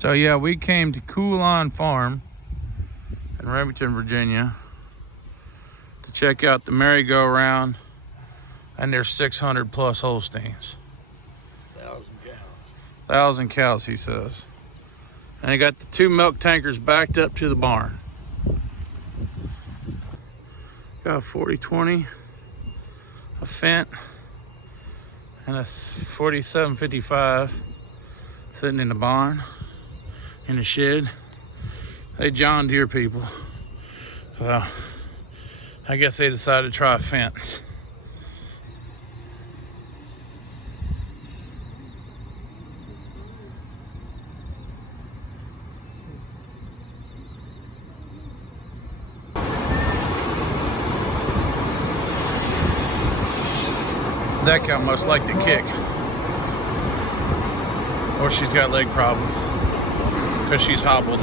So yeah, we came to Coolon Farm in Remington, Virginia to check out the merry-go-round and their 600 plus Holsteins. 1,000 cows. 1,000 cows, he says. And they got the 2 milk tankers backed up to the barn. Got a 40-20, a Fent, and a 47-55 sitting in the barn, in the shed. They John Deere people. So I guess they decided to try a Fent. That cow must like to kick. Or she's got leg problems. Because she's hobbled.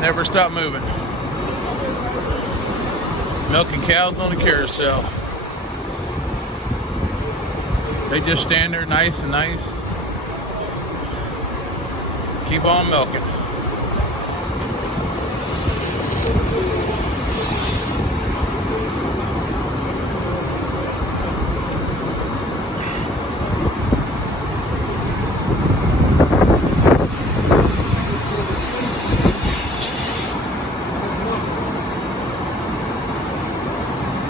Never stop moving. Milking cows on a carousel. They just stand there nice and nice. Keep on milking.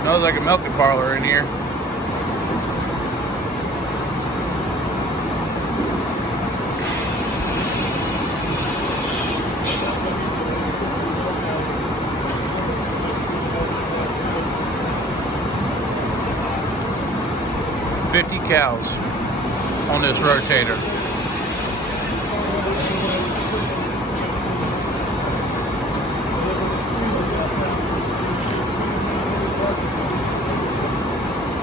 Smells like a milking parlor in here. Cows on this rotator.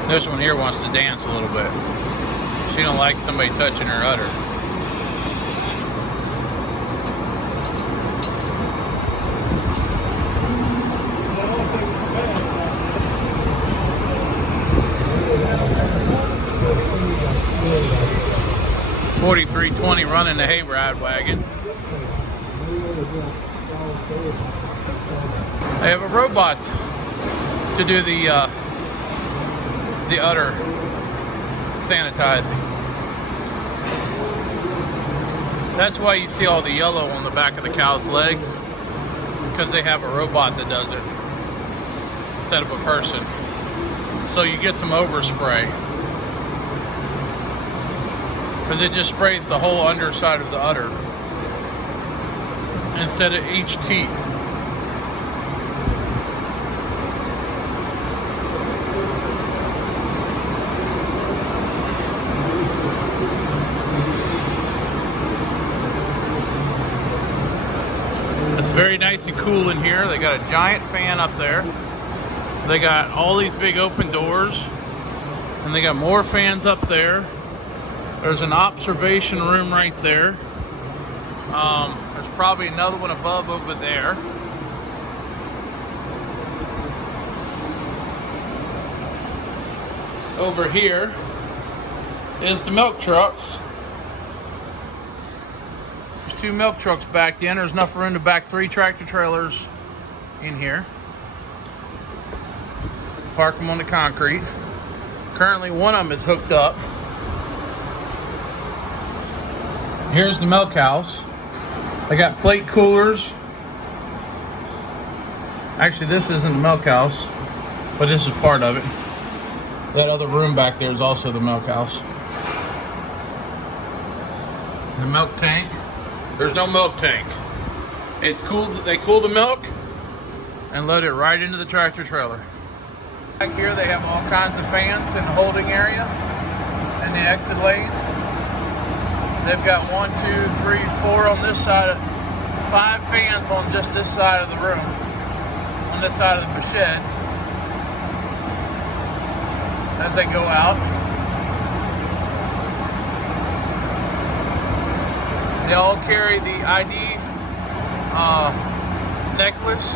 This one here wants to dance a little bit. She don't like somebody touching her udder. .43-20 running the hayride wagon. They have a robot to do the udder sanitizing. That's why you see all the yellow on the back of the cow's legs. It's because they have a robot that does it instead of a person. So you get some overspray. Because it just sprays the whole underside of the udder instead of each teat. It's very nice and cool in here. They got a giant fan up there. They got all these big open doors, and they got more fans up there. There's an observation room right there. There's probably another one above over there. Over here is the milk trucks. There's 2 milk trucks backed in. There's enough room to back 3 tractor trailers in here. Park them on the concrete. Currently one of them is hooked up. Here's the milk house. They got plate coolers. Actually, this isn't the milk house, but this is part of it. That other room back there is also the milk house. The milk tank. There's no milk tank. It's cool. They cool the milk and load it right into the tractor trailer. Back here they have all kinds of fans in the holding area and the exit lane. They've got 1, 2, 3, 4 on this side, 5 fans on just this side of the room, on this side of the shed. As they go out, they all carry the ID necklace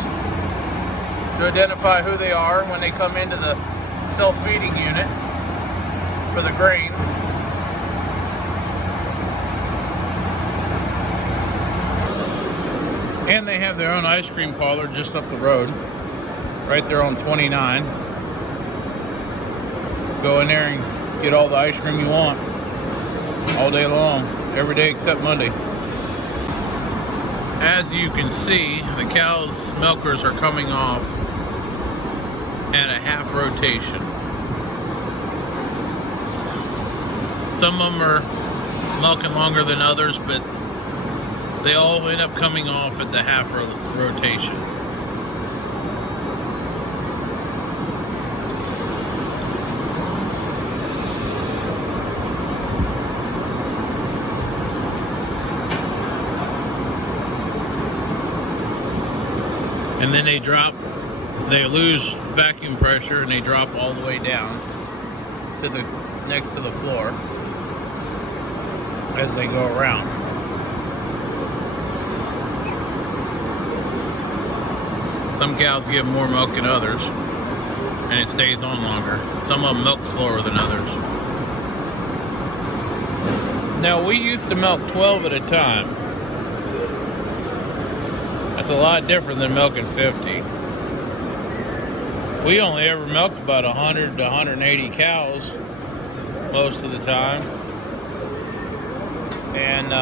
to identify who they are when they come into the self-feeding unit for the grain. And they have their own ice cream parlor just up the road, right there on 29. Go in there and get all the ice cream you want all day long, every day except Monday. As you can see, the cows' milkers are coming off at a half rotation. Some of them are milking longer than others, but they all end up coming off at the half rotation. And then they lose vacuum pressure and they drop all the way down to the next to the floor as they go around. Some cows give more milk than others, and it stays on longer. Some of them milk slower than others. Now, we used to milk 12 at a time. That's a lot different than milking 50. We only ever milked about 100 to 180 cows most of the time. And,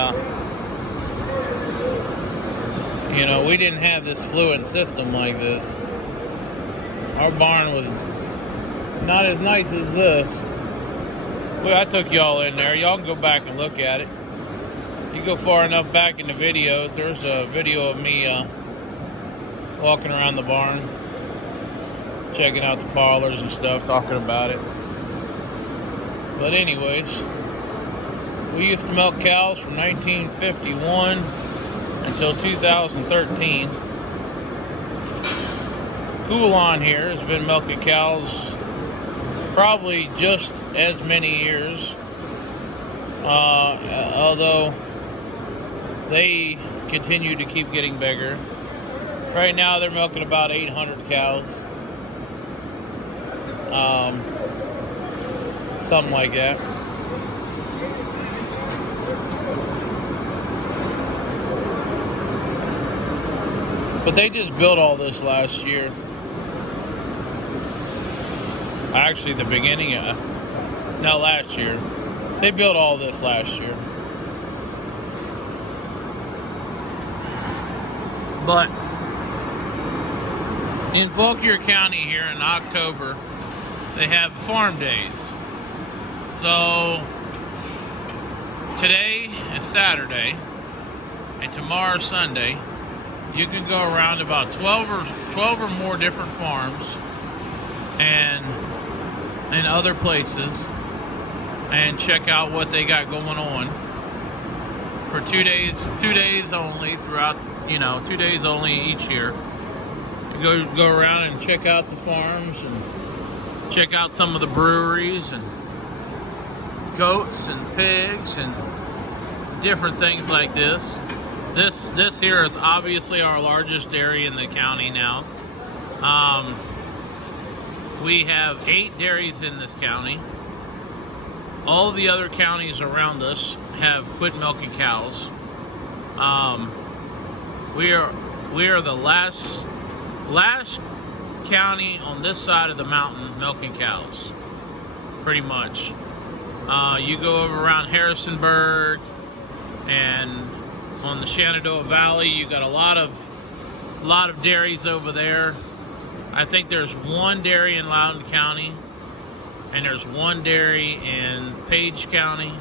you know, we didn't have this fluid system like this. Our barn was not as nice as this. Well, I took y'all in there. Y'all can go back and look at it. You go far enough back in the videos, there's a video of me walking around the barn, checking out the parlors and stuff, talking about it. But anyways, we used to milk cows from 1951 until 2013. Cool on here has been milking cows probably just as many years, although they continue to keep getting bigger. Right now they're milking about 800 cows, something like that. But they just built all this last year. Actually, the beginning of, no, last year. They built all this last year. But in Fauquier County here in October, they have farm days. So today is Saturday and tomorrow is Sunday. You can go around about 12 or more different farms and in other places and check out what they got going on for 2 days only throughout, 2 days only each year. You go around and check out the farms and check out some of the breweries and goats and pigs and different things like this. This here is obviously our largest dairy in the county now. We have 8 dairies in this county. All the other counties around us have quit milking cows. We are the last county on this side of the mountain milking cows, pretty much. You go over around Harrisonburg and on the Shenandoah Valley, you got a lot of dairies over there. I think there's one dairy in Loudoun County, and there's one dairy in Page County,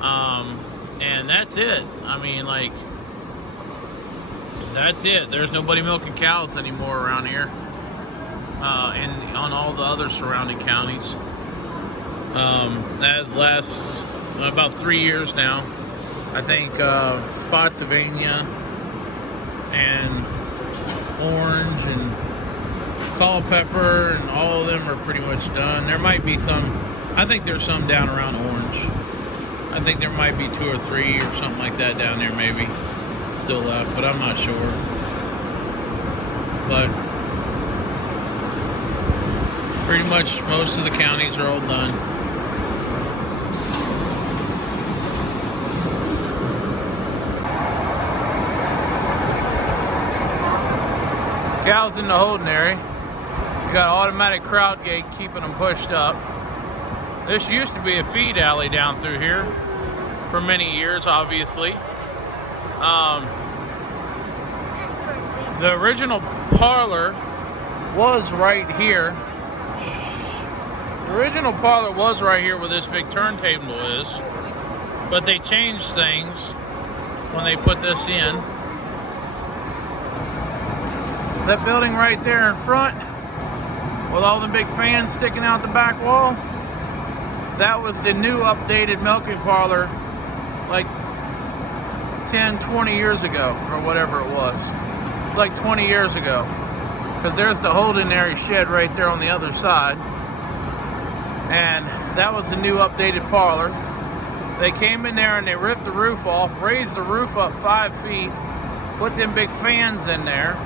and that's it. I mean, like, that's it. There's nobody milking cows anymore around here, and on all the other surrounding counties. That lasts about 3 years now. I think Spotsylvania and Orange and Culpeper and all of them are pretty much done. There might be some, I think there's some down around Orange. I think there might be 2 or 3 or something like that down there maybe still left, but I'm not sure. but pretty much most of the counties are all done. Cows in the holding area. You got automatic crowd gate keeping them pushed up. This used to be a feed alley down through here for many years, obviously. The original parlor was right here. The original parlor was right here where this big turntable is, but they changed things when they put this in. That building right there in front with all the big fans sticking out the back wall, that was the new updated milking parlor like 10, 20 years ago or whatever it was. It's like 20 years ago, because there's the holding area shed right there on the other side, and that was the new updated parlor. They came in there and they ripped the roof off, raised the roof up 5 feet, put them big fans in there,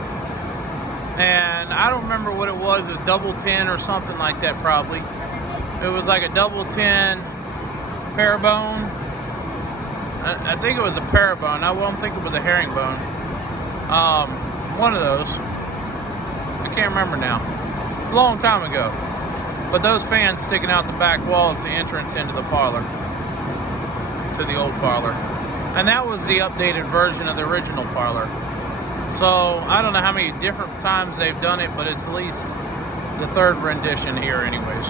and I don't remember what it was, a double 10 or something like that probably. It was like a double 10 parabone. I think it was a parabone. I don't think it was a herringbone. One of those. I can't remember now. A long time ago. But those fans sticking out the back wall is the entrance into the parlor. To the old parlor. And that was the updated version of the original parlor. So I don't know how many different times they've done it, but it's at least the third rendition here anyways.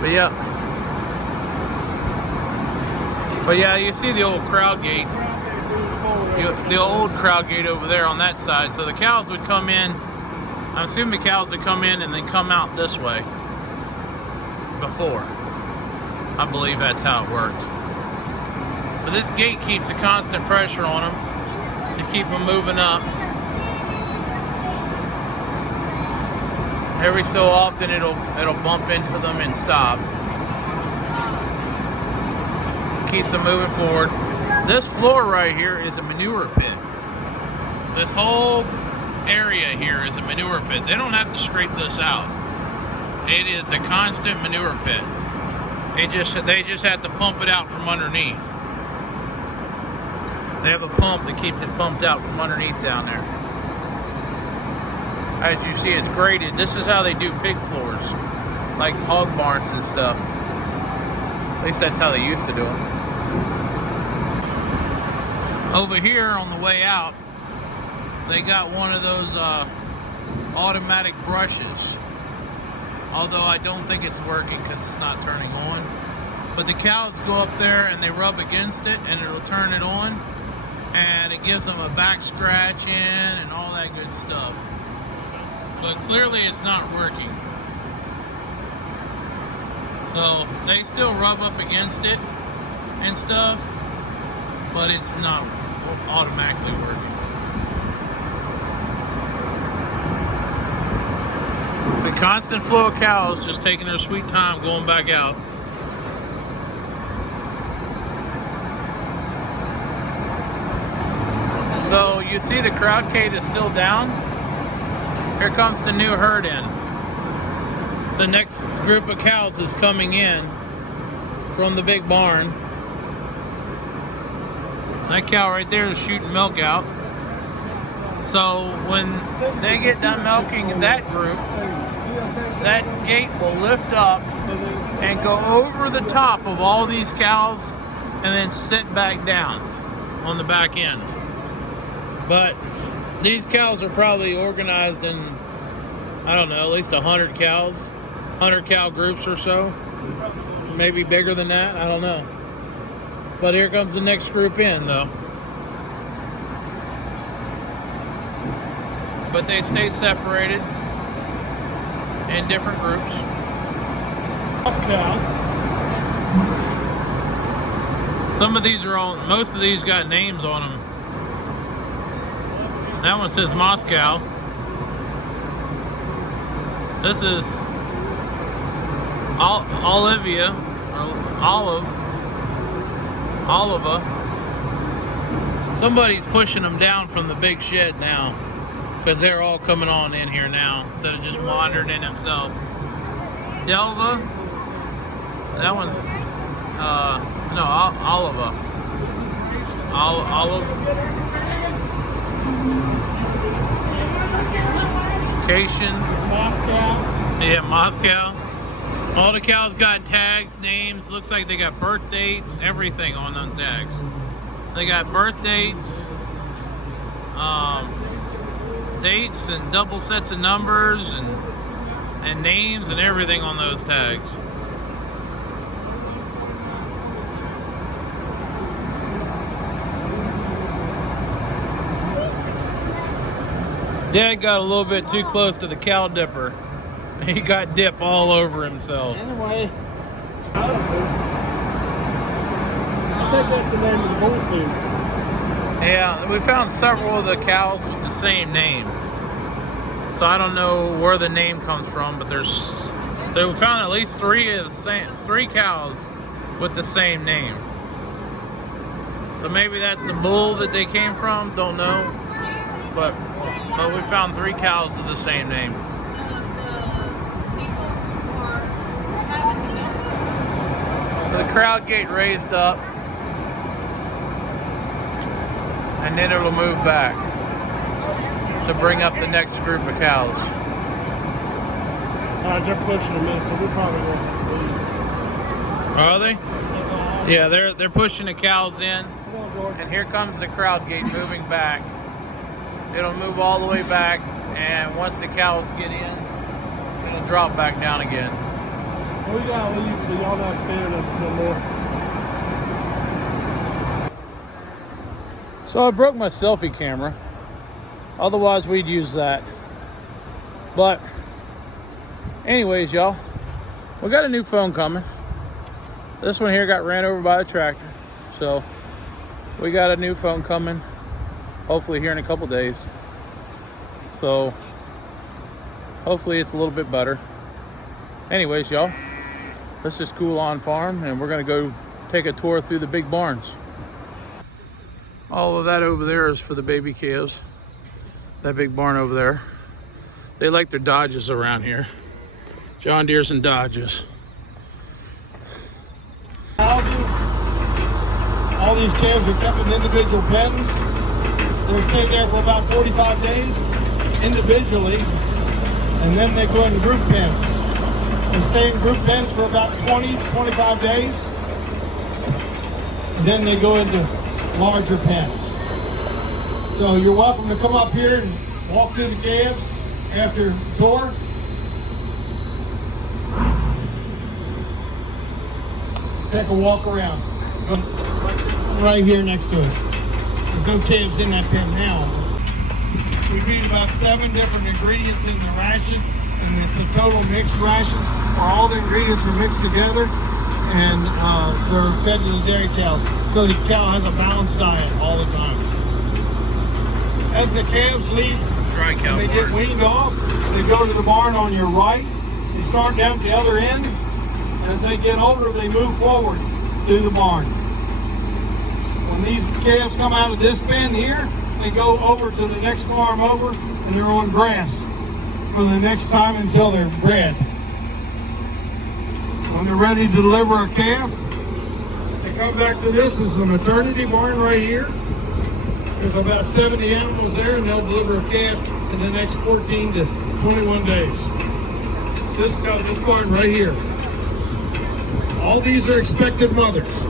But yeah. But yeah, you see the old crowd gate. The old crowd gate over there on that side. So the cows would come in. I'm assuming the cows would come in and then come out this way. Before. I believe that's how it worked. So this gate keeps a constant pressure on them to keep them moving up. Every so often it'll bump into them and stop. Keeps them moving forward. This floor right here is a manure pit. This whole area here is a manure pit. They don't have to scrape this out. It is a constant manure pit. They just have to pump it out from underneath. They have a pump that keeps it pumped out from underneath down there. As you see, it's graded. This is how they do pig floors, like hog barns and stuff. At least that's how they used to do them. Over here on the way out, they got one of those automatic brushes. Although I don't think it's working because it's not turning on. But the cows go up there and they rub against it and it'll turn it on. And it gives them a back scratch in and all that good stuff. But clearly it's not working. So they still rub up against it and stuff, but it's not automatically working. The constant flow of cows just taking their sweet time going back out. So you see the crowd gate is still down. Here comes the new herd in. The next group of cows is coming in from the big barn. That cow right there is shooting milk out. So when they get done milking that group, that gate will lift up and go over the top of all these cows and then sit back down on the back end. But these cows are probably organized in, I don't know, at least 100 cows, 100 cow groups or so. Maybe bigger than that, I don't know. But here comes the next group in though. But they stay separated in different groups. Some of these are on, most of these got names on them. That one says Moscow. This is Olivia, or Oliva. Somebody's pushing them down from the big shed now, because they're all coming on in here now instead of just wandering in themselves. Delva, that one's no, Oliva. Olive. Cation. Moscow. Yeah, Moscow. All the cows got tags, names. Looks like they got birth dates, everything on them tags. They got birth dates, dates and double sets of numbers and names and everything on those tags. Dad got a little bit too close to the cow dipper. He got dip all over himself. Anyway, I think that's the name of the Holstein. Yeah, we found several of the cows with the same name. So I don't know where the name comes from, but we found at least three cows with the same name. So maybe that's the bull that they came from, don't know. But we found 3 cows with the same name. The crowd gate raised up, and then it'll move back to bring up the next group of cows. They're pushing them in, so we probably won't. Are they? Yeah, they're pushing the cows in, and here comes the crowd gate moving back. It'll move all the way back, and once the cows get in, it'll drop back down again. We gotta leave, so y'all not standing up no more. So I broke my selfie camera. Otherwise, we'd use that. But anyways, y'all, we got a new phone coming. This one here got ran over by a tractor. So we got a new phone coming, hopefully here in a couple days. So hopefully it's a little bit better. Anyways, y'all, let's just cool on farm, and we're gonna go take a tour through the big barns. All of that over there is for the baby calves. That big barn over there. They like their Dodges around here. John Deere's and Dodges. All these calves are kept in individual pens. They'll stay there for about 45 days individually, and then they go in group pens. They stay in group pens for about 20-25 days. And then they go into larger pens. So you're welcome to come up here and walk through the calves after the tour. Take a walk around. Right here next to us. There's no calves in that pen now. We feed about 7 different ingredients in the ration, and it's a total mixed ration where all the ingredients are mixed together, and they're fed to the dairy cows. So the cow has a balanced diet all the time. As the calves leave, and they get weaned off, they go to the barn on your right. They start down at the other end. As they get older, they move forward through the barn. When these calves come out of this pen here, they go over to the next farm over, and they're on grass for the next time until they're bred. When they're ready to deliver a calf, they come back to this. This is a maternity barn right here. There's about 70 animals there, and they'll deliver a calf in the next 14 to 21 days. This barn right here. All these are expected mothers.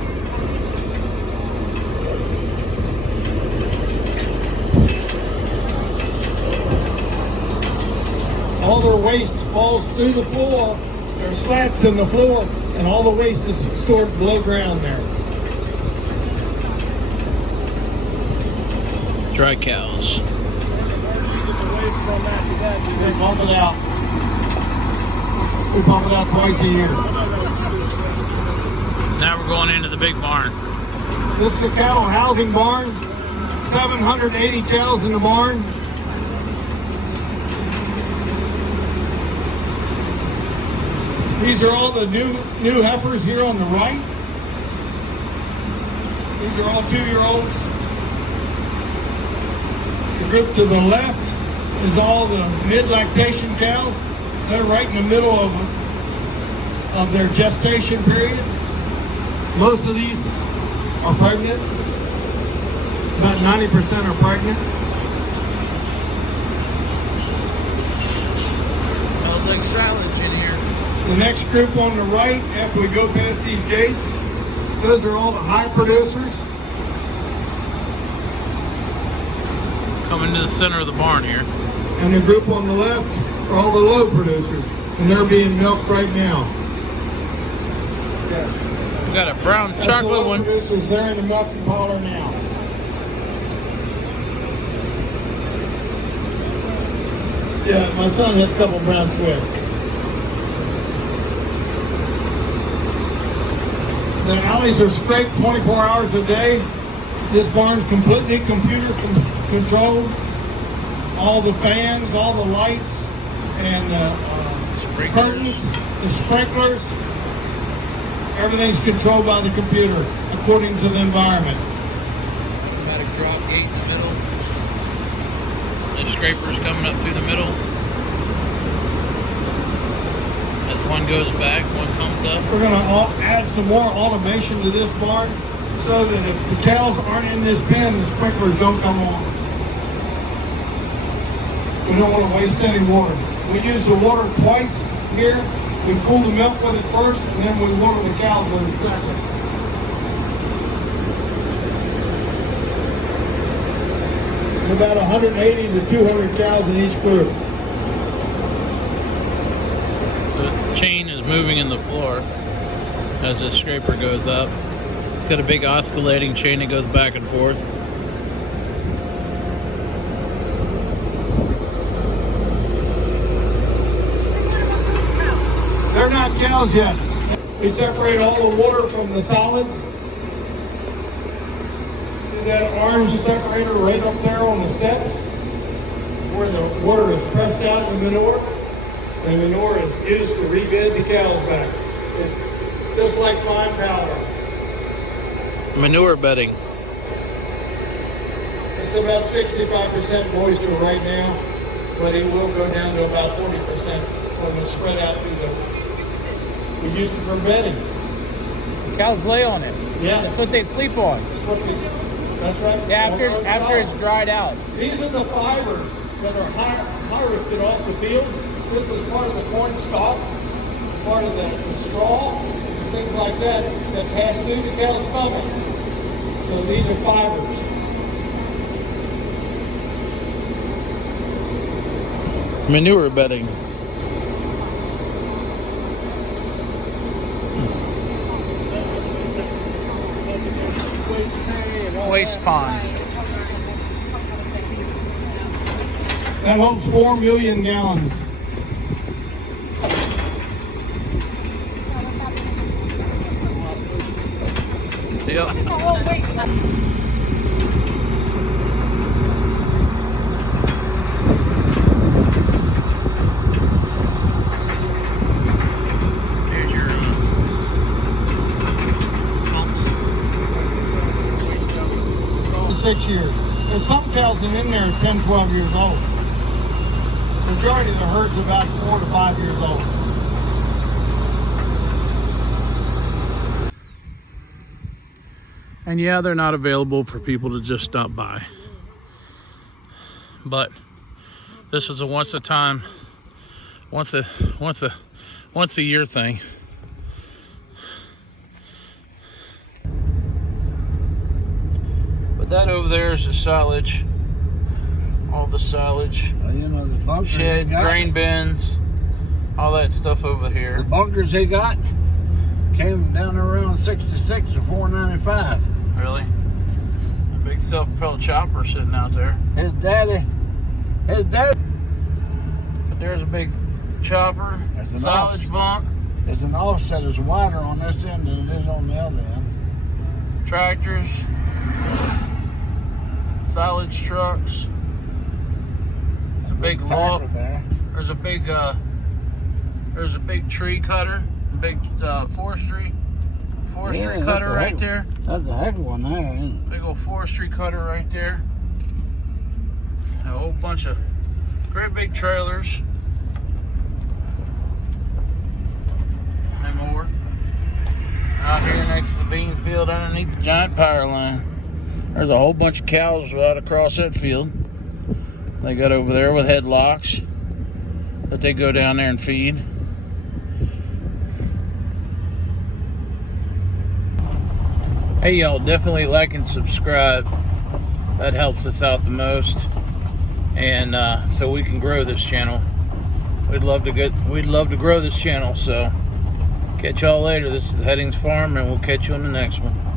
All their waste falls through the floor. There are slats in the floor, and all the waste is stored below ground there. Dry cows. We pump it out. We pump it out twice a year. Now we're going into the big barn. This is a cattle housing barn. 780 cows in the barn. These are all the new heifers here on the right. These are all 2-year-olds. group to the left is all the mid-lactation cows. They're right in the middle of their gestation period. Most of these are pregnant. About 90% are pregnant. Smells like silage in here. The next group on the right, after we go past these gates, those are all the high producers. Coming to the center of the barn here. And the group on the left are all the low producers, and they're being milked right now. Yes. We got a brown That's chocolate the low one. producers. They're in the milking parlor now. Yeah, my son has a couple brown Swiss. The alleys are scraped 24 hours a day. This barn's completely computer controlled. All the fans, all the lights, and curtains, the sprinklers, everything's controlled by the computer according to the environment. Automatic drop gate in the middle. The scraper's coming up through the middle. As one goes back, one comes up. We're going to add some more automation to this barn so that if the cows aren't in this pen, the sprinklers don't come on. We don't want to waste any water. We use the water twice here. We cool the milk with it first, and then we water the cows with it second. There's about 180 to 200 cows in each group. The chain is moving in the floor as the scraper goes up. It's got a big oscillating chain that goes back and forth. They're not cows yet. We separate all the water from the solids. That orange separator right up there on the steps, where the water is pressed out in the manure. The manure is used to rebed the cows back. It's just like fine powder. Manure bedding. It's about 65% moisture right now, but it will go down to about 40% when it's spread out through the. We use it for bedding. The cows lay on it. Yeah. That's what they sleep on. That's right. Yeah, after it's dried out. These are the fibers that are harvested off the fields. This is part of the corn stalk, part of the straw, and things like that pass through the cow's stomach. So these are fibers. Manure bedding. Waste pond. That holds 4 million gallons. Yep. Here's your pumps. 6 years. There's some cows in there 10, 12 years old. The majority of the herd's about 4 to 5 years old. And yeah, they're not available for people to just stop by. But this is a once a year thing. But that over there is the silage. All the silage. You know, the bunkers Shed, grain bins, all that stuff over The here. bunkers he got came down around 66 to 495. Really? A big self-propelled chopper sitting out there. His daddy. But there's a big chopper, That's an silage bunk, There's an offset is wider on this end than it is on the other end. tractors, silage trucks. There's a big log. There. There's a big tree cutter, big forestry Yeah, cutter that's a right heck- there. That's a heck of one there, isn't Big old forestry cutter right there. A whole bunch of great big trailers and more out here next to the bean field underneath the giant power line. There's a whole bunch of cows out across that field. They got over there with headlocks that they go down there and feed. Hey y'all, definitely like and subscribe. That helps us out the most, and so we can grow this channel. We'd love to grow this channel. So catch y'all later. This is Headings Farm, and we'll catch you on the next one.